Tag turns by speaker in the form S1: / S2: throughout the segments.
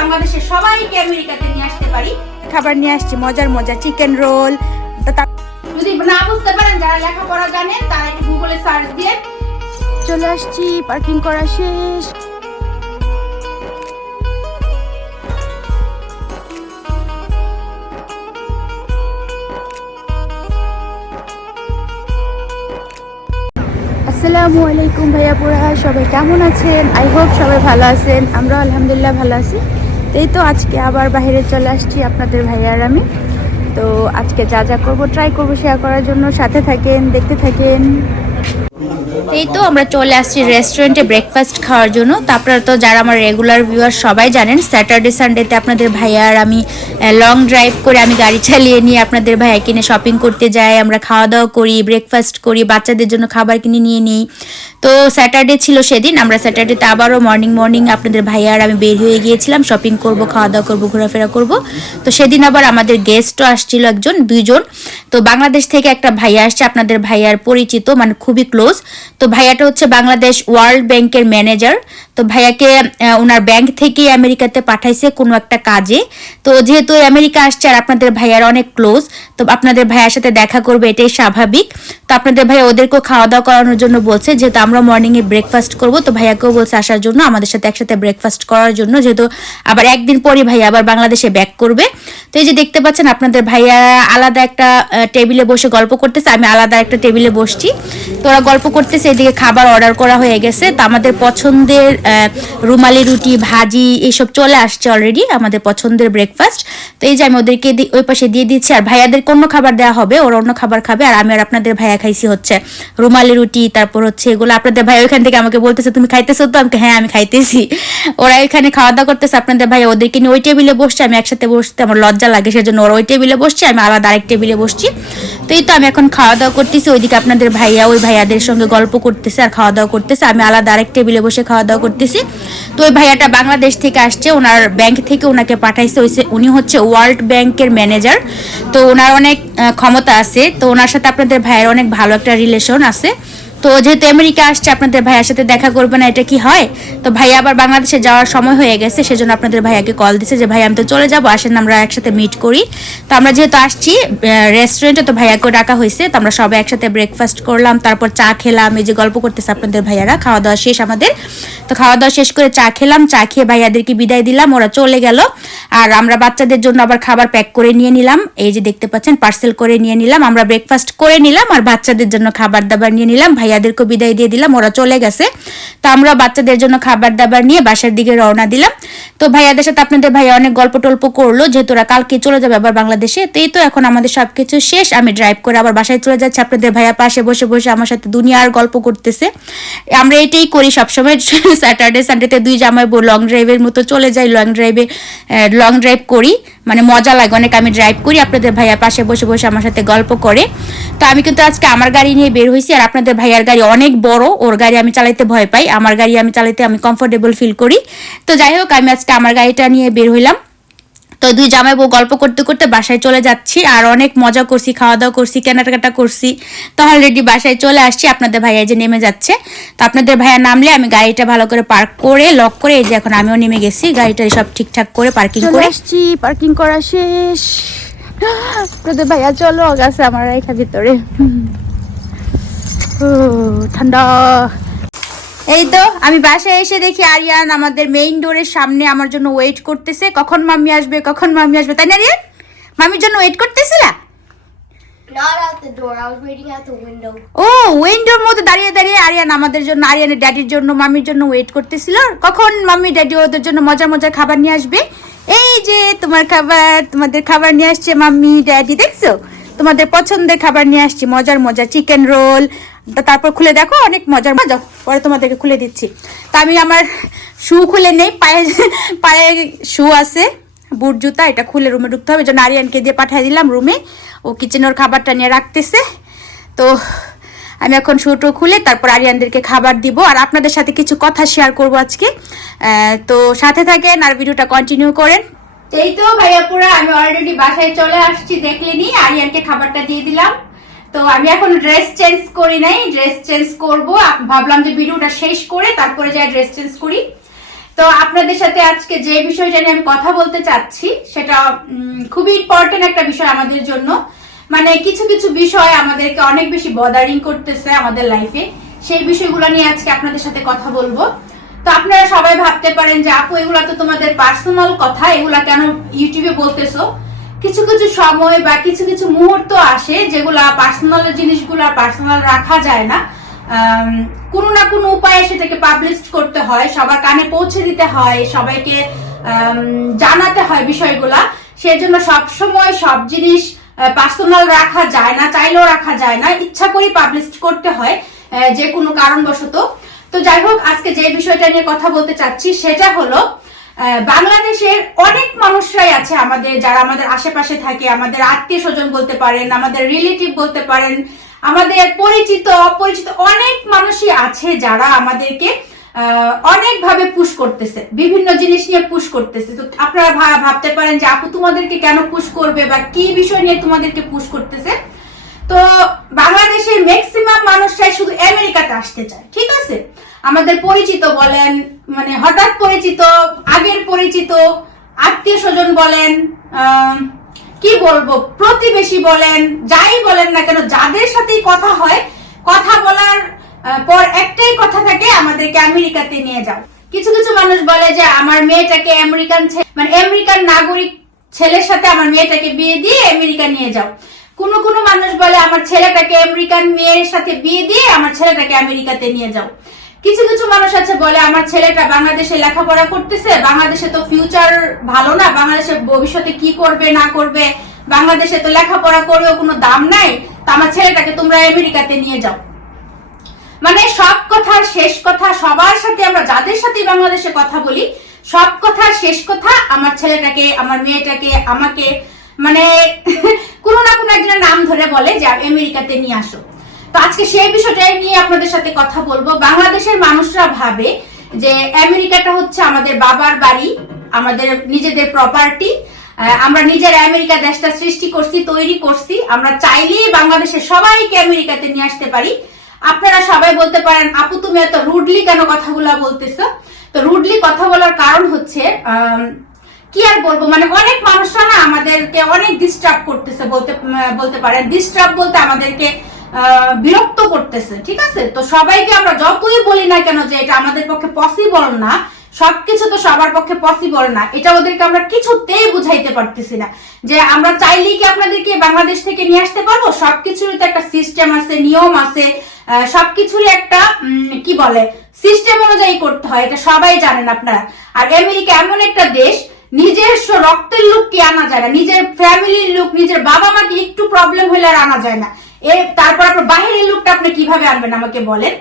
S1: বাংলাদেশের সবাইকে আমেরিকাতে নিয়ে আসতে পারি। খাবার নিয়ে আসছি, মজার মজার চিকেন রোল যদি না বুঝতে পারেন যারা লেখাপড়া জানেন, তারা একটু গুগলে সার্চ দিয়ে চলে আসছি পার্কিং করা শেষ। আসসালামু আলাইকুম ভাইয়া, পুরা সবাই কেমন আছেন? আই হোপ সবাই ভালো আছেন। আমরা আলহামদুলিল্লাহ ভালো আছি। এই তো আজকে আবার বাইরে চলে আসছি আপনাদের ভাইয়া আর আমি। তো আজকে যা যা করব ট্রাই করব শেয়ার করার জন্য। সাথে থাকেন, দেখতে থাকেন। এই তো আমরা চলে আসছি রেস্টুরেন্টে ব্রেকফাস্ট খাওয়ার জন্য। তারপরে তো যারা আমার রেগুলার ভিউয়ার সবাই জানেন স্যাটারডে সানডেতে আপনাদের ভাইয়া আর আমি লং ড্রাইভ করে আমি গাড়ি চালিয়ে নিয়ে আপনাদের ভাইয়া কিনে শপিং করতে যাই। আমরা খাওয়া দাওয়া করি ব্রেকফাস্ট করি, বাচ্চাদের জন্য খাবার কিনে নিয়ে নিই। তো স্যাটারডে ছিল সেদিন, আমরা স্যাটারডেতে আবারও মর্নিং মর্নিং আপনাদের ভাইয়া আর আমি বের হয়ে গিয়েছিলাম শপিং করব খাওয়া দাওয়া করব, ঘোরাফেরা করব। তো সেদিন আবার আমাদের গেস্টও আসছিল একজন, দুইজন। তো বাংলাদেশ থেকে একটা ভাইয়া আসছে, আপনাদের ভাইয়ার পরিচিত মানে খুবই ক্লোজ তো ভাইয়াটা হচ্ছে বাংলাদেশ ওয়ার্ল্ড ব্যাংকের ম্যানেজার। তো ভাইয়াকে ওনার ব্যাংক থেকেই আমেরিকাতে পাঠাইছে কোনো একটা কাজে। তো যেহেতু আমেরিকা আসছে আর আপনাদের ভাইয়ার অনেক ক্লোজ, তো আপনাদের ভাইয়ার সাথে দেখা করবে এটাই স্বাভাবিক। তো আপনাদের ভাইয়া ওদেরকেও খাওয়া দাওয়া করানোর জন্য বলছে, যেহেতু আমরা মর্নিংয়ে ব্রেকফাস্ট করব, তো ভাইয়াকেও বলছে আসার জন্য আমাদের সাথে একসাথে ব্রেকফাস্ট করার জন্য, যেহেতু আবার একদিন পরই ভাইয়া আবার বাংলাদেশে ব্যাক করবে। তো এই যে দেখতে পাচ্ছেন আপনাদের ভাইয়া আলাদা একটা টেবিলে বসে গল্প করতেছে, আমি আলাদা একটা টেবিলে বসছি। তো ওরা গল্প করতেছে এদিকে খাবার অর্ডার করা হয়ে গেছে। তো আমাদের পছন্দের রুমালি রুটি, ভাজি এইসব চলে আসছে অলরেডি আমাদের পছন্দের ব্রেকফাস্ট তো এই যে আমি ওদেরকে ওই পাশে দিয়ে দিচ্ছি। আর ভাইয়াদের অন্য খাবার দেওয়া হবে, ওরা অন্য খাবার খাবে, আর আমি আর আপনাদের ভাইয়া খাইছি হচ্ছে রুমালি রুটি, তারপর হচ্ছে এগুলো। আপনাদের ভাই ওইখান থেকে আমাকে বলতেছে, তুমি খাইতেছো তো? আমাকে হ্যাঁ আমি খাইতেছি। ওরা এখানে খাওয়া দাওয়া করতেছে। আপনাদের ভাই ওদেরকে নিয়ে ওই টেবিলে বসছে, আমি একসাথে বসতে আমার লজ্জা লাগে, সেজন্য ওরা ওই টেবিলে বসছে, আমি আলাদা আরেক টেবিলে বসছি। তো এই তো আমি এখন খাওয়া দাওয়া করতেছি। ওইদিকে আপনাদের ভাইয়া, ওই ভাইয়াদের সঙ্গে গল্প করতেছে আর খাওয়া দাওয়া করতেছে। আমি আলাদা আরেক টেবিলে বসে খাওয়া দাওয়া করতেছি। তো ওই ভাইয়াটা বাংলাদেশ থেকে আসছে, ওনার ব্যাংক থেকে ওনাকে পাঠাইছে। উনি হচ্ছে ওয়ার্ল্ড ব্যাংকের ম্যানেজার তো ওনার অনেক ক্ষমতা আছে। তো ওনার সাথে আপনাদের ভাইয়ের অনেক ভালো একটা রিলেশন আছে। তো যেহেতু আমেরিকা আসছে, আপনাদের ভাইয়ার সাথে দেখা করবে না, এটা কি হয়? তো ভাইয়া আবার বাংলাদেশে যাওয়ার সময় হয়ে গেছে, সেজন্য আপনাদের ভাইয়াকে কল দিছে যে ভাই আমি তো চলে যাব, আসেন, আমরা একসাথে মিট করি। তো আমরা যেহেতু আসছি রেস্টুরেন্টে তো ভাইয়াকেও ডাকা হয়েছে, তো আমরা সবাই একসাথে ব্রেকফাস্ট করলাম, তারপর চা খেলাম, এই যে গল্প করতেছে আপনাদের ভাইয়ারা খাওয়া দাওয়া শেষ আমাদের। তো খাওয়া দাওয়া শেষ করে চা খেলাম, চা খেয়ে ভাইয়াদেরকে বিদায় দিলাম, ওরা চলে গেল। আর আমরা বাচ্চাদের জন্য আবার খাবার প্যাক করে নিয়ে নিলাম, এই যে দেখতে পাচ্ছেন পার্সেল করে নিয়ে নিলাম, আমরা ব্রেকফাস্ট করে নিলাম, আর বাচ্চাদের জন্য খাবার দাবার নিয়ে নিলাম ভাইয়াদেরকে বিদায় দিয়ে দিলাম, ওরা চলে গেছে। তো আমরা বাচ্চাদের জন্য খাবার দাবার নিয়ে বাসার দিকে রওনা দিলাম। তো ভাইয়াদের সাথে আপনাদের ভাইয়া অনেক গল্প টল্প করল, যেহেতু ওরা কালকে চলে যাবে আবার বাংলাদেশে। তো এই তো এখন আমাদের সবকিছু শেষ, আমি ড্রাইভ করে আবার বাসায় চলে যাচ্ছি। আপনাদের ভাইয়া পাশে বসে বসে আমার সাথে দুনিয়ার গল্প করতেছে। আমরা এটাই করি সবসময় স্যাটারডে সানডেতে দুই জামাই লং ড্রাইভের মতো চলে যাই লং ড্রাইভে লং ড্রাইভ করি। মানে মজা লাগে। অনেক আমি ড্রাইভ করি, আপনাদের ভাইয়ার পাশে বসে বসে আমার সাথে গল্প করে। তো আমি কিন্তু আজকে আমার গাড়ি নিয়ে বের হয়েছি আর আপনাদের ভাইয়ার গাড়ি অনেক বড়, ওর গাড়ি আমি চালাইতে ভয় পাই। আমার গাড়ি আমি চালাইতে আমি কমফোর্টেবল ফিল করি। তো যাই হোক, আমি আজকে আমার গাড়িটা নিয়ে বের হইলাম। তো দুই জামাই বউ গল্প করতে করতে বাসায় চলে যাচ্ছি আর অনেক মজা করছি খাওয়া দাওয়া করছি কেনাকাটা করছি। তো অলরেডি বাসায় চলে আসছি আপনাদের ভাইয়া যে নেমে যাচ্ছে। তো আপনাদের ভাইয়া নামলে আমি গাড়িটা ভালো করে পার্ক করে লক করে এই যে এখন আমিও নেমে গেছি গাড়িটা সব ঠিকঠাক করে পার্কিং করে। আসছি পার্কিং করা শেষ। আপনাদের ভাইয়া চলো গেছে আমার এখান ভিতরে। ও, ঠান্ডা। এই তো আমি বাসায় এসে দেখি আরিয়ান আমাদের মেইন ডোরের সামনে আমার জন্য ওয়েট করতেছে। কখন মাম্মি আসবে কখন মাম্মি আসবে তাই না আরিয়ান? মামির জন্য ওয়েট করতেছিলা. ও উইন্ডোর মধ্যে দাঁড়িয়ে দাঁড়িয়ে আরিয়ান আমাদের জন্য আরিয়ানের ড্যাডির জন্য মামির জন্য ওয়েট করতেছিল। কখন মাম্মি ড্যাডি ওদের জন্য মজার মজার খাবার নিয়ে আসবে? এই যে তোমার খাবার তোমাদের খাবার নিয়ে আসছে মাম্মি ড্যাডি দেখছ? তোমাদের পছন্দের খাবার নিয়ে আসছি। মজার মজার চিকেন রোল তারপর খুলে দেখো, অনেক মজার মজা। পরে তোমাদেরকে খুলে দিচ্ছি। তা আমি আমার শু খুলে নেই পায়ে পায়ে শু আছে, বুট জুতা, এটা খুলে রুমে ঢুকতে হবে। জন্য আরিয়ানকে দিয়ে পাঠিয়ে দিলাম রুমে ও কিচেনের খাবারটা নিয়ে রাখতেছে। তো আমি এখন শুটো খুলে তারপর আরিয়ানদেরকে খাবার দিব। আর আপনাদের সাথে কিছু কথা শেয়ার করব আজকে। তো সাথে থাকেন আর ভিডিওটা কন্টিনিউ করেন। এই তো ভাইয়াপুরা আমি অলরেডি বাসায় চলে আসছি দেখলেনি আরিয়ানকে খাবারটা দিয়ে দিলাম। তো আমি এখন ড্রেস চেঞ্জ করি নাই ড্রেস চেঞ্জ করব। ভাবলাম যে ভিডিওটা শেষ করে তারপরে যাই ড্রেস চেঞ্জ করি। তো আপনাদের সাথে আজকে যে বিষয়টা নিয়ে আমি কথা বলতে চাচ্ছি, সেটা খুবই ইম্পর্টেন্ট একটা বিষয় আমাদের জন্য। মানে কিছু কিছু বিষয় আমাদেরকে অনেক বেশি বদারিং করতেছে আমাদের লাইফে সেই বিষয়গুলো নিয়ে আজকে আপনাদের সাথে কথা বলব। তো আপনারা সবাই ভাবতে পারেন যে আপু, এগুলা তো তোমাদের পার্সোনাল কথা, এগুলা কেন ইউটিউবে বলতেছো? কিছু কিছু সময় বা কিছু কিছু মুহূর্ত আসে যেগুলা পার্সোনাল জিনিসগুলো পার্সোনাল রাখা যায় না। কোনো না কোনো উপায়ে সেটাকে পাবলিশ করতে হয়, সবার কানে পৌঁছে দিতে হয়, সবাইকে জানাতে হয় বিষয়গুলা। সেই জন্য সবসময় সব জিনিস পার্সোনাল রাখা যায় না, চাইলেও রাখা যায় না। ইচ্ছা করে পাবলিশ করতে হয় যে কোনো কারণবশত। তো যাই হোক, আজকে যে বিষয়টা নিয়ে কথা বলতে চাচ্ছি, সেটা হলো বাংলাদেশের অনেক মানুষরাই আছে আমাদের, যারা আমাদের আশেপাশে থাকে, আমাদের আত্মীয় স্বজন বলতে পারেন, আমাদের রিলেটিভ বলতে পারেন, আমাদের পরিচিত, অপরিচিত অনেক মানুষই আছে যারা আমাদেরকে অনেকভাবে পুশ করতেছে, বিভিন্ন জিনিস নিয়ে পুশ করতেছে। তো আপনারা ভাবতে পারেন যে, আপু, তোমাদেরকে কেন পুশ করবে বা কি বিষয় নিয়ে তোমাদেরকে পুশ করতেছে? তো বাংলাদেশের ম্যাক্সিমাম মানুষরাই শুধু আমেরিকাতে আসতে চায়, ঠিক আছে? আমাদের পরিচিত বলেন মানে হঠাৎ পরিচিত, আগের পরিচিত, আত্মীয় স্বজন বলেন কি বলব, প্রতিবেশী বলেন, যাই বলেন না কেন, যাদের সাথেই কথা হয়, কথা বলার পর একটাই কথা থাকে, আমাদেরকে আমেরিকাতে নিয়ে যাও। কিছু কিছু মানুষ বলে যে, আমার মেয়েটাকে আমেরিকান মানে আমেরিকান নাগরিক ছেলের সাথে আমার মেয়েটাকে বিয়ে দিয়ে আমেরিকা নিয়ে যাও। কোনো কোনো মানুষ বলে, আমার ছেলেটাকে আমেরিকান মেয়ের সাথে বিয়ে দিয়ে আমার ছেলেটাকে আমেরিকাতে নিয়ে যাও। কিছু কিছু মানুষ আছে বলে আমার ছেলেটা বাংলাদেশে লেখাপড়া করতেছে, বাংলাদেশে তো ফিউচার ভালো না, বাংলাদেশে ভবিষ্যতে কি করবে, না করবে, বাংলাদেশে তো লেখাপড়া করেও কোনো দাম নাই, তা আমার ছেলেটাকে তোমরা আমেরিকাতে নিয়ে যাও। মানে সব কথার শেষ কথা, সবার সাথে আমরা যাদের সাথে বাংলাদেশে কথা বলি, সব কথার শেষ কথা আমার ছেলেটাকে, আমার মেয়েটাকে, আমাকে মানে কোনো না কোনো একজনের নাম ধরে বলে যে আমেরিকাতে নিয়ে আসো। তো আজকে সেই বিষয়টাই নিয়ে আপনাদের সাথে কথা বলব। বাংলাদেশের মানুষরা ভাবে যে আমেরিকাটা হচ্ছে আমাদের বাবার বাড়ি, আমাদের নিজেদের প্রপার্টি আমরা নিজের আমেরিকা দেশটা সৃষ্টি করছি, তৈরি করছি। আমরা চাইলেই বাংলাদেশের সবাইকে আমেরিকাতে নিয়ে আসতে পারি। আপনারা সবাই বলতে পারেন, আপু, তুমি এত রুডলি কেন কথাগুলা বলতেছো? তো রুডলি কথা বলার কারণ হচ্ছে কি আর বলব? মানে অনেক মানুষরা না আমাদেরকে অনেক ডিস্টার্ব করতেছে বলতে বলতে পারেন। ডিস্টার্ব বলতে আমাদেরকে বিরক্ত করতেছে, ঠিক আছে? তো সবাইকে আমরা যতই বলি না কেন যে এটা আমাদের পক্ষে পসিবল না, সবকিছু তো সবার পক্ষে পসিবল না, এটা ওদেরকে আমরা কিছুতেই বুঝাইতে পারতেছি না। যে আমরা চাইলেই কি আপনাদেরকে বাংলাদেশ থেকে নিয়ে আসতে পারব? সবকিছুরই তো একটা সিস্টেম আছে, নিয়ম আছে সবকিছুরই একটা কি বলে সিস্টেম অনুযায়ী করতে হয়, এটা সবাই জানেন আপনারা। আর আমেরিকা এমন একটা দেশ, নিজস্ব রক্তের লোককে আনা যায় না, নিজের ফ্যামিলির লোক, নিজের বাবা মাকে একটু প্রবলেম হলে আর আনা যায় না। এ, তারপর আপনার বাহিরের লোকটা আপনি কীভাবে আনবেন আমাকে বলেন?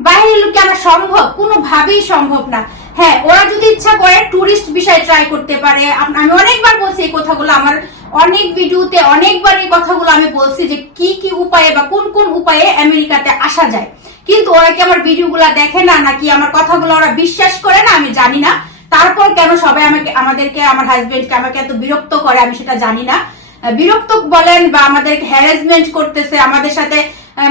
S1: বাইরের লোককে আনা সম্ভব? কোনোভাবেই সম্ভব না। হ্যাঁ ওরা যদি ইচ্ছা করে টুরিস্ট বিষয় ট্রাই করতে পারে। আমি অনেকবার বলছি এই কথাগুলো। আমার অনেক ভিডিওতে অনেকবার এই কথাগুলো আমি বলছি যে কি কি উপায়ে বা কোন কোন উপায়ে আমেরিকাতে আসা যায়। কিন্তু ওরা কি আমার ভিডিওগুলো দেখে না, নাকি আমার কথাগুলো ওরা বিশ্বাস করে না? আমি জানি না। তারপর কেন সবাই আমাকে, আমাদেরকে, আমার হাজবেন্ডকে আমাকে এত বিরক্ত করে আমি সেটা জানি না। বিরক্ত বলেন বা আমাদের হ্যারাসমেন্ট করতেছে, আমাদের সাথে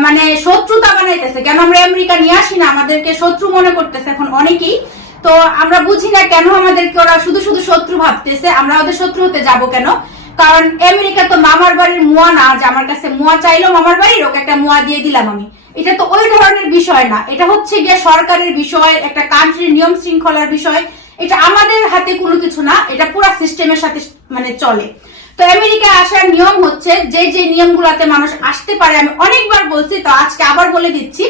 S1: মানে শত্রুতা বানাইতেছে। কেন আমরা আমেরিকা নিয়ে আসি না? আমাদেরকে শত্রু মনে করতেছে এখন অনেকেই। তো আমরা বুঝি না কেন আমাদেরকে ওরা শুধু শুধু শত্রু ভাবতেছে, আমরা ওদের শত্রু হতে যাব কেন? কারণ আমেরিকা তো মামার বাড়ির মুয়া না, যে আমার কাছে মুয়া চাইলো মামার বাড়ির, ওকে একটা মুয়া দিয়ে দিলাম আমি। এটা তো ওই ধরনের বিষয় না। এটা হচ্ছে গিয়ে সরকারের বিষয়, একটা কান্ট্রির নিয়ম শৃঙ্খলার বিষয়। এটা আমাদের হাতে কোনো কিছু না, এটা পুরো সিস্টেমের সাথে মানে চলে। তো আমেরিকায় আসার নিয়ম হচ্ছে, যে যে নিয়মগুলোতে মানুষ আসতে পারে, আমি অনেকবার বলছি, তো আজকে আবার বলে দিচ্ছি।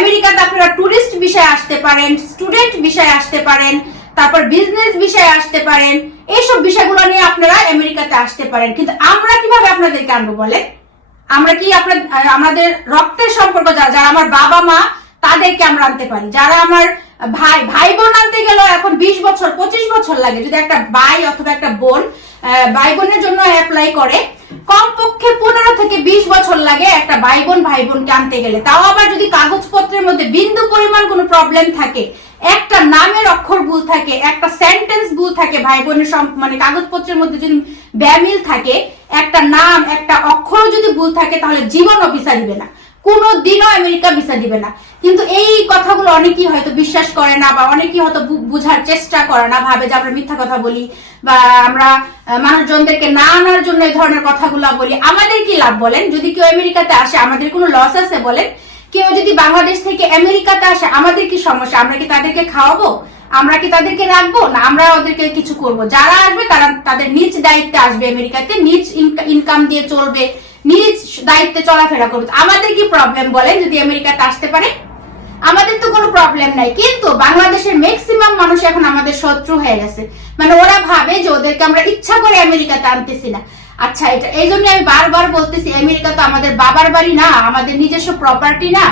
S1: আমেরিকাতে আপনারা টুরিস্ট বিষয়ে আসতে পারেন, স্টুডেন্ট বিষয়ে আসতে পারেন, তারপর বিজনেস বিষয়ে আসতে পারেন, এইসব বিষয়গুলো নিয়ে আপনারা আমেরিকাতে আসতে পারেন। কিন্তু আমরা কীভাবে আপনাদেরকে আনব বলেন? আমরা কি আপনার আমাদের রক্তের সম্পর্ক যারা যারা আমার বাবা মা, তাদেরকে আমরা আনতে পারি? যারা আমার ভাই ভাই বোন আনতে গেলেও এখন বিশ বছর, পঁচিশ বছর লাগে। যদি একটা ভাই অথবা একটা বোন ভাই জন্য অ্যাপ্লাই করে। কমপক্ষে পনেরো থেকে বিশ বছর লাগে একটা ভাই বোন ভাই বোনকে আনতে গেলে। তাও আবার যদি কাগজপত্রের মধ্যে বিন্দু পরিমাণ কোনো প্রবলেম থাকে, একটা নামের অক্ষর ভুল থাকে, একটা সেন্টেন্স ভুল থাকে ভাই বোনের মানে কাগজপত্রের মধ্যে যদি ব্যামিল থাকে, একটা নাম, একটা অক্ষর যদি ভুল থাকে, তাহলে জীবন অফিসা দিবে না। কোনো দিনও আমেরিকা ভিসা দিবে না। কিন্তু এই কথাগুলো অনেকেই হয়তো বিশ্বাস করে না বা অনেকেই হয়তো বুঝার চেষ্টা করে না, ভাবে যে আমরা মিথ্যা কথা বলি বা আমরা মানুষজনদেরকে না আনার জন্য এই ধরনের কথাগুলো বলি। আমাদের কি লাভ বলেন? যদি কেউ আমেরিকাতে আসে, আমাদের কোনো লস আছে বলেন? কেউ যদি বাংলাদেশ থেকে আমেরিকাতে আসে, আমাদের কি সমস্যা? আমরা কি তাদেরকে খাওয়াবো? আমরা কি তাদেরকে রাখব? না, আমরা ওদেরকে কিছু করব। যারা আসবে, তারা তাদের নিজ দায়িত্বে আসবে আমেরিকাতে, নিজ ইনকাম দিয়ে চলবে। নিজ দায়িত্বে চলাফেরা করবে। আমাদের কি প্রবলেম বলেন? যদি আমেরিকাতে আসতে পারে? আমাদের তো কোনো প্রবলেম নাই। কিন্তু বাংলাদেশের ম্যাক্সিমাম মানুষ এখন আমাদের শত্রু হয়ে গেছে। মানে ওরা ভাবে যে ওদেরকে আমরা ইচ্ছা করে আমেরিকাতে আনতেছি না। আচ্ছা এটা এই জন্য আমি বারবার বলতেছি, আমেরিকা তো আমাদের বাবার বাড়ি না, আমাদের নিজস্ব প্রপার্টি না।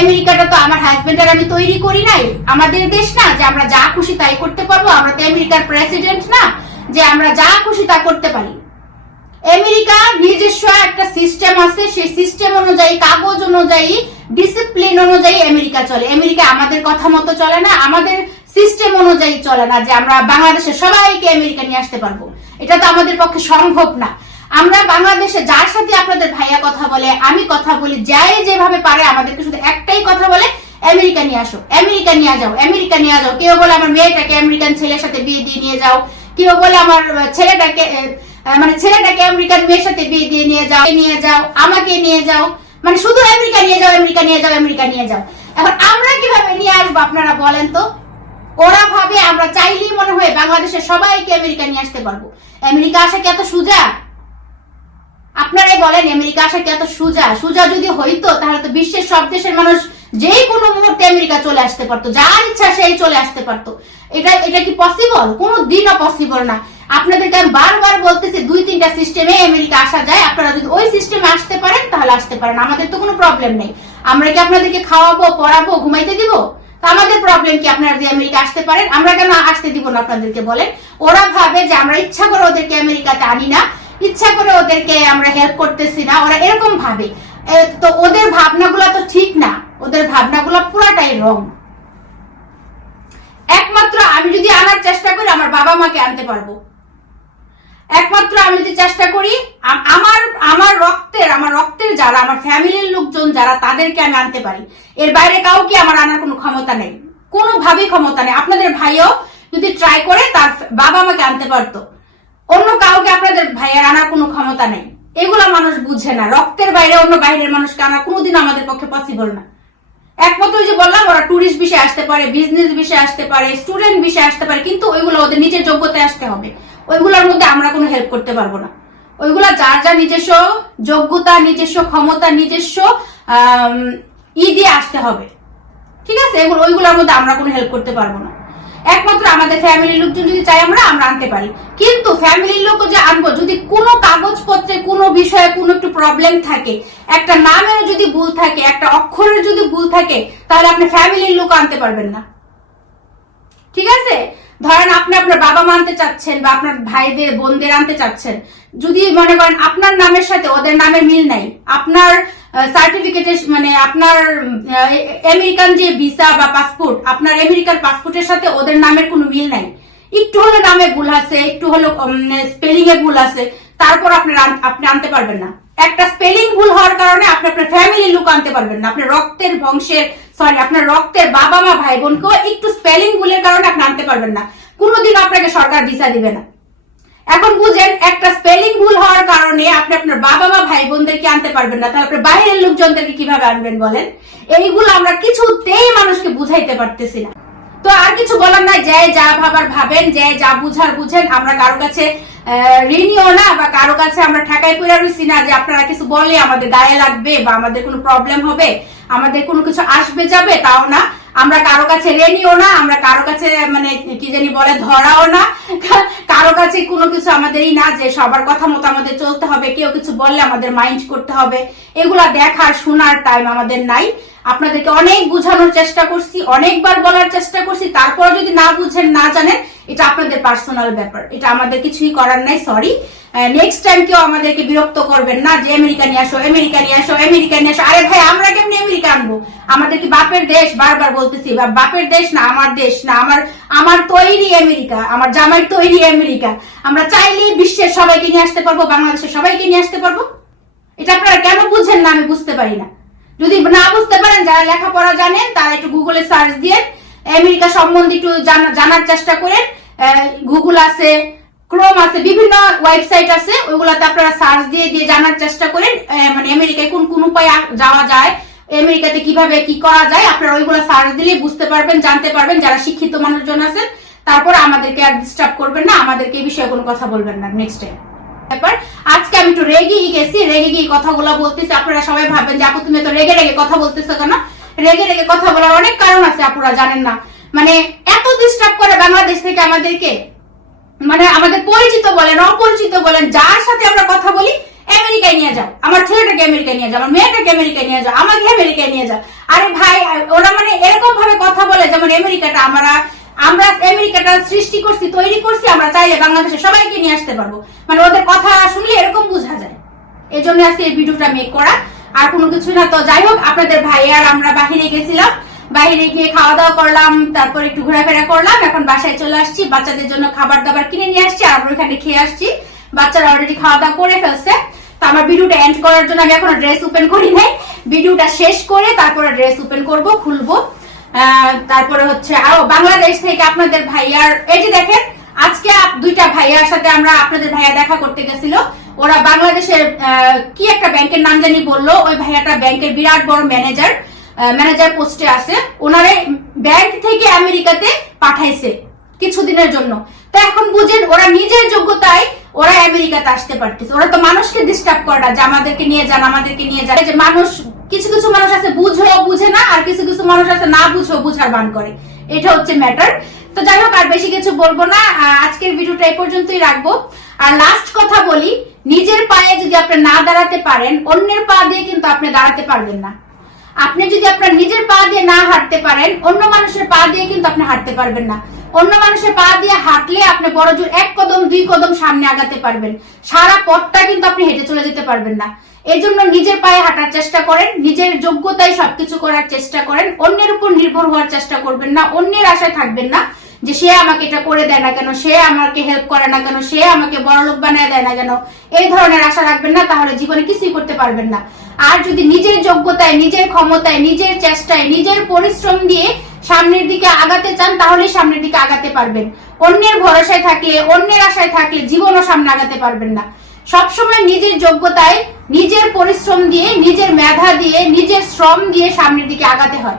S1: আমেরিকাটা তো আমার হাজবেন্ড আর আমি তৈরি করি নাই। আমাদের দেশ না, যে আমরা যা খুশি তাই করতে পারব। আমরা তো আমেরিকার প্রেসিডেন্ট না, যে আমরা যা খুশি তা করতে পারি। নিজস্ব একটা সিস্টেম আছে, সেই সিস্টেম অনুযায়ী, কাগজ অনুযায়ী ডিসিপ্লিন অনুযায়ী আমেরিকা চলে। আমেরিকা আমাদের কথা মতো চলে না, আমাদের সিস্টেম অনুযায়ী চলে না যে আমরা বাংলাদেশে সবাইকে আমেরিকা নিয়ে আসতে পারব। এটা তো আমাদের পক্ষে সম্ভব না। আমরা বাংলাদেশে যার সাথে আপনাদের ভাইয়া কথা বলে, আমি কথা বলি, যাই যেভাবে পারে আমাদেরকে শুধু একটাই কথা বলে, আমেরিকা নিয়ে আসো, আমেরিকা নিয়ে যাও, আমেরিকা নিয়ে যাও। কেউ বলে আমার মেয়েটাকে আমেরিকান ছেলের সাথে বিয়ে দিয়ে নিয়ে যাও, কেউ বলে আমার ছেলেটাকে মানে ছেলেটাকে আমেরিকান মেয়ের সাথে বিয়ে দিয়ে নিয়ে যাও নিয়ে যাও, আমাকে নিয়ে যাও। মানে শুধু আমেরিকা নিয়ে যাও, আমেরিকা নিয়ে যাও, আমেরিকা নিয়ে যাও। এখন আমরা কীভাবে নিয়ে আসব আপনারা বলেন তো? ওরা ভাবে আমরা চাইলেই মনে হয় বাংলাদেশের সবাইকে আমেরিকা নিয়ে আসতে পারব। আমেরিকা আসা কি এত সুজা? আপনারাই বলেন, আমেরিকা আসা কি এত সুজা? সুজা যদি হইতো, তাহলে তো বিশ্বের সব দেশের মানুষ যে কোনো মুহূর্তে আমেরিকা চলে আসতে পারতো। যার ইচ্ছা সেই চলে আসতে পারতো। এটা এটা কি পসিবল কোনো দিনও পসিবল না। আপনাদেরকে আমি বারবার বলতেছি, দুই তিনটা সিস্টেমে আমেরিকা আসা যায়। আপনারা যদি ওই সিস্টেমে আসতে পারেন, তাহলে আসতে পারেন। আমাদের তো কোনো প্রবলেম নেই। আমরা কি আপনাদেরকে খাওয়াবো, পড়াবো, ঘুমাইতে দিব? আমাদের প্রবলেম কি? আপনারা যদি আমেরিকা আসতে পারেন, আমরা কেন আসতে দিব না আপনাদেরকে বলেন? ওরা ভাবে যে আমরা ইচ্ছা করে ওদেরকে আমেরিকাতে আনি না। ইচ্ছা করে ওদেরকে আমরা হেল্প করতেছি না। ওরা এরকম ভাবে। তো ওদের ভাবনাগুলো তো ঠিক না। ওদের ভাবনাগুলো পুরাটাই রং একমাত্র আমি যদি আনার চেষ্টা করি, আমার বাবা মাকে আনতে পারব। একমাত্র আমি যদি চেষ্টা করি আমার আমার রক্তের আমার রক্তের যারা, আমার ফ্যামিলির লোকজন যারা, তাদেরকে আমি আনতে পারি। এর বাইরে কাউকে আমার আনার কোনো ক্ষমতা নেই। কোনোভাবেই ক্ষমতা নেই। আপনাদের ভাইও যদি ট্রাই করে, তার বাবা আমাকে আনতে পারতো। অন্য কাউকে আপনাদের ভাইয়ের আনার কোনো ক্ষমতা নেই। এগুলা মানুষ বুঝে না। রক্তের বাইরে অন্য বাইরের মানুষকে আনা কোনোদিন আমাদের পক্ষে পসিবল না। একমাত্র যে বললাম, ওরা ট্যুরিস্ট বিষয়ে আসতে পারে বিজনেস বিষয়ে আসতে পারে স্টুডেন্ট বিষয়ে আসতে পারে, কিন্তু ওইগুলো ওদের নিজের যোগ্যতায় আসতে হবে। ওইগুলোর মধ্যে আমরা কোনো হেল্প করতে পারব না। ওইগুলা যার যার নিজস্ব যোগ্যতা, নিজস্ব ক্ষমতা, নিজস্ব ই দিয়ে আসতে হবে। ঠিক আছে? ওইগুলোর মধ্যে আমরা কোনো হেল্প করতে পারব না। একমাত্র আমাদের ফ্যামিলির লোকজন যদি চাই আমরা আমরা আনতে পারি। কিন্তু ফ্যামিলির লোক যে আনব, যদি কোনো কাগজপত্রে, কোনো বিষয়ে কোনো একটু প্রবলেম থাকে, একটা নামের যদি ভুল থাকে, একটা অক্ষরের যদি ভুল থাকে, তাহলে আপনি ফ্যামিলির লোক আনতে পারবেন না। ঠিক আছে? ধরেন আপনি আপনার বাবা মা আনতে চাচ্ছেন বা আপনার ভাইদের, বোনদের আনতে চাচ্ছেন, যদি মনে করেন আপনার নামের সাথে ওদের নামের মিল নাই, আপনার সার্টিফিকেটের মানে আপনার আমেরিকান যে ভিসা বা পাসপোর্ট আপনার আমেরিকার পাসপোর্টের সাথে ওদের নামের কোনো মিল নাই। একটু হলে নামে ভুল আছে, একটু হলো স্পেলিং এ ভুল আছে, তারপর আপনি আপনি আনতে পারবেন না। একটা স্পেলিং ভুল হওয়ার কারণে আপনি আপনার ফ্যামিলির লোক আনতে পারবেন না, আপনার রক্তের, বংশের সরি আপনার রক্তের বাবা মা ভাই বোনকেও একটু স্পেলিং ভুলের কারণে আপনি আনতে পারবেন না। কোনোদিন আপনাকে সরকার ভিসা দিবে না। এখন বুঝেন, একটা স্পেলিং ভুল হওয়ার কারণে আপনি আপনার বাবা মা ভাই বোনদেরকে আনতে পারবেন না। তাহলে আপনার বাইরের লোকজনদেরকে কীভাবে আনবেন বলেন? এইগুলো আমরা কিছুতেই মানুষকে বুঝাইতে পারতেছি না। তো আর কিছু বলার নাই। যে যা ভাবার ভাবেন, যে যা বুঝার বুঝেন, আমরা কারও কাছে ঋণীও না, বা কারও কাছে আমরা ঠেকাই পড়ে রয়েছি না যে আপনারা কিছু বললে আমাদের দায়ে লাগবে বা আমাদের কোনো প্রবলেম হবে, আমাদের কোনো কিছু আসবে যাবে, তাও না। আমরা কারও কাছে রেনিও না, আমরা কারও কাছে মানে কি জানি বলে, ধরাও না। কারও কাছে কোনো কিছু আমাদেরই না, যে সবার কথা মতো আমাদের চলতে হবে, কেউ কিছু বললে আমাদের মাইন্ড করতে হবে। এগুলা দেখার, শোনার টাইম আমাদের নাই। আপনাদেরকে অনেক বুঝানোর চেষ্টা করছি, অনেকবার বলার চেষ্টা করছি তারপর যদি না বুঝেন, না জানেন আপনাদের পার্সোনাল ব্যাপার। এটা আমাদের কিছুই করার নাই সরি নেক্সট টাইম কেউ আমাদেরকে বিরক্ত করবেন না যে, আমেরিকা নিয়ে আসো, আমেরিকা নিয়ে আসো, আমেরিকা নিয়ে আসো। আরে ভাই, আমরা কেমনি আমেরিকা আনব? আমাদের কি বাপের দেশ? বারবার বলতেছি, বা, বাপের দেশ না, আমার দেশ না, আমার আমার তৈরি আমেরিকা, আমার জামাই তৈরি আমেরিকা। আমরা চাইলেই বিশ্বের সবাইকে নিয়ে আসতে পারব, বাংলাদেশের সবাইকে নিয়ে আসতে পারব। এটা আপনারা কেন বুঝেন না? আমি বুঝতে পারি না। যদি না বুঝতে পারেন, যারা লেখাপড়া জানেন, তারা একটু গুগলে সার্চ দিয়ে আমেরিকা সম্বন্ধে একটু জানা- জানার চেষ্টা করেন। গুগল আছে ক্রোম আছে, বিভিন্ন ওয়েবসাইট আছে, ওইগুলাতে আপনারা সার্চ দিয়ে দিয়ে জানার চেষ্টা করেন মানে আমেরিকায় কোন কোন উপায়ে যাওয়া যায়, আমেরিকাতে কীভাবে কি করা যায়, আপনারা ওইগুলা সার্চ দিলে বুঝতে পারবেন, জানতে পারবেন, যারা শিক্ষিত মানুষজন আছেন, তারপর আমাদেরকে আর ডিস্টার্ব করবেন না, আমাদেরকে এই বিষয়ে কোনো কথা বলবেন না নেক্সট টাইম ব্যাপার আজকে আমি একটু রেগে গেছি, রেগে গিয়ে কথাগুলো বলতেছি, আপনারা সবাই ভাববেন যে আপু, তুমি তো রেগে রেগে কথা বলতেছো কেন? রেগে রেগে কথা বলার অনেক কারণ আছে, আপুরা জানেন না। মানে এত ডিস্টার্ব করে বাংলাদেশ থেকে আমাদেরকে। মানে আমাদের পরিচিত বলেন, অপরিচিত বলেন, যার সাথে আমরা কথা বলি, আমেরিকায় নিয়ে যাও। আমার ছেলেটাকে আমেরিকায় নিয়ে যাও, আমার মেয়েটাকে আমেরিকায় নিয়ে যাও, আমাকে আমেরিকায় নিয়ে যাও। আরে ভাই, ওরা মানে এরকম ভাবে কথা বলে যেমন আমেরিকাটা, আমরা আমরা আমেরিকাটা সৃষ্টি করছি, তৈরি করছি, আমরা চাইলে বাংলাদেশে সবাইকে নিয়ে আসতে পারব। মানে ওদের কথা শুনলে এরকম বোঝা যায়। এই জন্য আজকে এই ভিডিওটা মেক করা। আর কোনো কিছু না। তো যাই হোক, আপনাদের ভাই আর আমরা বাহিরে গেছিলাম। বাইরে গিয়ে খাওয়া দাওয়া করলাম, তারপর একটু ঘোরাফেরা করলাম, এখন বাসায় চলে আসছি, বাচ্চাদের জন্য খাবার দাবার কিনে নিয়ে আসছি আর ওখানে খেয়ে আসছি। বাচ্চারা অলরেডি খাওয়া দাওয়া করে ফেলছে। তো আমার ভিডিওটা এন্ড করার জন্য আমি এখনও ড্রেস ওপেন করি নাই। ভিডিওটা শেষ করে তারপরে ড্রেস ওপেন করব, খুলবো। তারপরে হচ্ছে আরও বাংলাদেশ থেকে আপনাদের ভাইয়ার, এই যে দেখেন, আজকে দুইটা ভাইয়ার সাথে আমরা আপনাদের ভাইয়া দেখা করতে গেছিল। ওরা বাংলাদেশের কি একটা ব্যাংকের নাম জানি বলল, ওই ভাইয়াটা ব্যাংকের বিরাট বড় ম্যানেজার ম্যানেজার পোস্টে আছে। ওনারে ব্যাংক থেকে আমেরিকাতে পাঠাইছে কিছুদিনের জন্য। তো এখন বুঝেন, ওরা নিজের যোগ্যতায় ওরা আমেরিকাতে আসতে পারতেছে। ওরা তো মানুষকে ডিস্টার্ব করে না যে আমাদেরকে নিয়ে যান, আমাদেরকে নিয়ে যান। যে মানুষ, কিছু কিছু মানুষ আছে বুঝেও বুঝে না, আর কিছু কিছু মানুষ আছে না বুঝেও বুঝার বান করে। এটা হচ্ছে ম্যাটার তো যাই হোক, আর বেশি কিছু বলব না। আজকের ভিডিওটা এই পর্যন্তই রাখব। আর লাস্ট কথা বলি, নিজের পায়ে যদি আপনি না দাঁড়াতে পারেন, অন্যের পা দিয়ে কিন্তু আপনি দাঁড়াতে পারবেন না। আপনি যদি আপনার নিজের পা দিয়ে না হাঁটতে পারেন, অন্য মানুষের পা দিয়ে কিন্তু আপনি হাঁটতে পারবেন না। অন্য মানুষের পা দিয়ে হাঁটলে আপনি বড় জোর এক কদম, দুই কদম সামনে আগাতে পারবেন। সারা পথটা কিন্তু আপনি হেঁটে চলে যেতে পারবেন না। এই জন্য নিজের পায়ে হাঁটার চেষ্টা করেন, নিজের যোগ্যতায় সবকিছু করার চেষ্টা করেন, অন্যের উপর নির্ভর হওয়ার চেষ্টা করবেন না, অন্যের আশায় থাকবেন না যে সে আমাকে এটা করে দেয় না কেন, সে আমাকে হেল্প করে না কেন, সে আমাকে বড় লোক বানায় দেয় না কেন। এই ধরনের আশা রাখবেন না, তাহলে জীবনে কিছুই করতে পারবেন না। আর যদি নিজের যোগ্যতায়, নিজের ক্ষমতায়, নিজের চেষ্টায়, নিজের পরিশ্রম দিয়ে সামনের দিকে আগাতে চান, তাহলে সামনের দিকে আগাতে পারবেন। অন্যের ভরসায় থাকলে, অন্যের আশায় থাকলে জীবনও সামনে আগাতে পারবেন না। সবসময় নিজের যোগ্যতায়, নিজের পরিশ্রম দিয়ে, নিজের মেধা দিয়ে, নিজের শ্রম দিয়ে সামনের দিকে আগাতে হয়।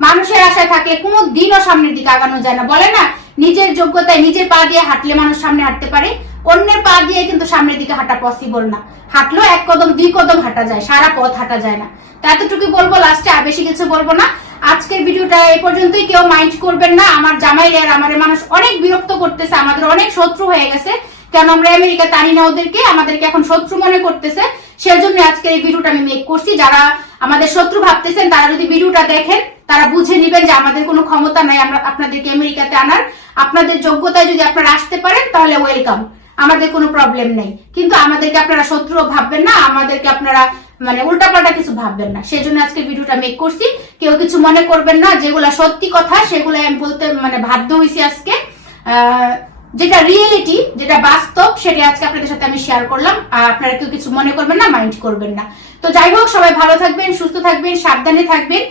S1: মানুষের আশায় থাকলে কোনো দিনও সামনের দিকে আগানো যায় না। বলে না, নিজের যোগ্যতায় নিজের পা দিয়ে হাঁটলে মানুষ সামনে হাঁটতে পারে। অন্যের পা দিয়ে কিন্তু সামনের দিকে হাঁটা পসিবল না। হাঁটলেও এক কদম, দুই কদম হাঁটা যায়, সারা পথ হাঁটা যায় না। তো এতটুকু বলব লাস্টে আর বেশি কিছু বলব না। আজকের ভিডিওটা এই পর্যন্তই, কেউ মাইন্ড করবেন না। আমার জামাই আর আমার মানুষ অনেক বিরক্ত করতেছে, আমাদের অনেক শত্রু হয়ে গেছে। কেন আমরা আমেরিকা টানি না ওদেরকে? আমাদেরকে এখন শত্রু মনে করতেছে। সেজন্য আজকের এই ভিডিওটা আমি মেক করছি। যারা আমাদের শত্রু ভাবতেছেন, তারা যদি ভিডিওটা দেখেন, তারা বুঝে নিবেন যে আমাদের কোনো ক্ষমতা নাই, আমরা আপনাদেরকে আমেরিকাতে আনার। আপনাদের যোগ্যতায় যদি আপনারা আসতে পারেন, তাহলে ওয়েলকাম আমাদের কোনো প্রবলেম নেই। কিন্তু আমাদেরকে আপনারা শত্রু ভাববেন না, আমাদেরকে আপনারা মানে উল্টাপাল্টা কিছু ভাববেন না। সেই জন্য আজকে ভিডিওটা মেক করছি। কেউ কিছু মনে করবেন না, যেগুলা সত্যি কথা সেগুলো আমি বলতে মানে বাধ্য হয়েছি আজকে। যেটা রিয়েলিটি যেটা বাস্তব, সেটা আজকে আপনাদের সাথে আমি শেয়ার করলাম। আর আপনারা কেউ কিছু মনে করবেন না মাইন্ড করবেন না। তো যাই হোক, সবাই ভালো থাকবেন, সুস্থ থাকবেন, সাবধানে থাকবেন।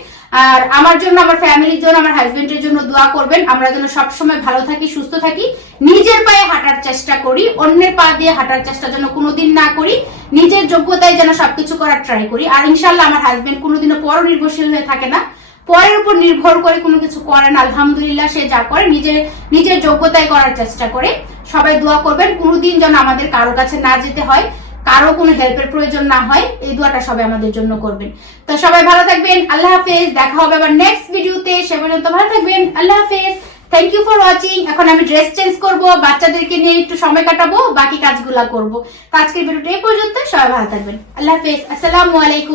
S1: আর আমার জন্য, আমার ফ্যামিলির জন্য, আমার হাজবেন্ডের জন্য দোয়া করবেন। আমরা যেন সবসময় ভালো থাকি, সুস্থ থাকি। নিজের পায়ে হাঁটার চেষ্টা করি, অন্যের পা দিয়ে হাঁটার চেষ্টা যেন কোনোদিন না করি, নিজের যোগ্যতায় যেন সবকিছু করার ট্রাই করি। আর ইনশাল্লাহ আমার হাজবেন্ড কোনোদিনও পর নির্ভরশীল হয়ে থাকে না। পরের উপর নির্ভর করে কোনো কিছু করেন আলহামদুলিল্লাহ, সে যা করে, নিজের নিজের যোগ্যতায় করার চেষ্টা করে। সবাই দোয়া করবেন, কোনোদিন যেন আমাদের কারও কাছে না যেতে হয়, কারও কোনো হেল্পের প্রয়োজন না হয়, এই দোয়াটা সবাই আমাদের জন্য করবেন। তো সবাই ভালো থাকবেন, আল্লাহ হাফেজ, দেখা হবে আবার নেক্সট ভিডিওতে সে পর্যন্ত ভালো থাকবেন, আল্লাহ হাফেজ। থ্যাংক ইউ ফর ওয়াচিং এখন আমি ড্রেস চেঞ্জ করব, বাচ্চাদেরকে নিয়ে একটু সময় কাটাবো, বাকি কাজগুলা করব। তো আজকের ভিডিওটা এই পর্যন্ত সবাই ভালো থাকবেন। আল্লাহ হাফেজ, আসসালামু আলাইকুম।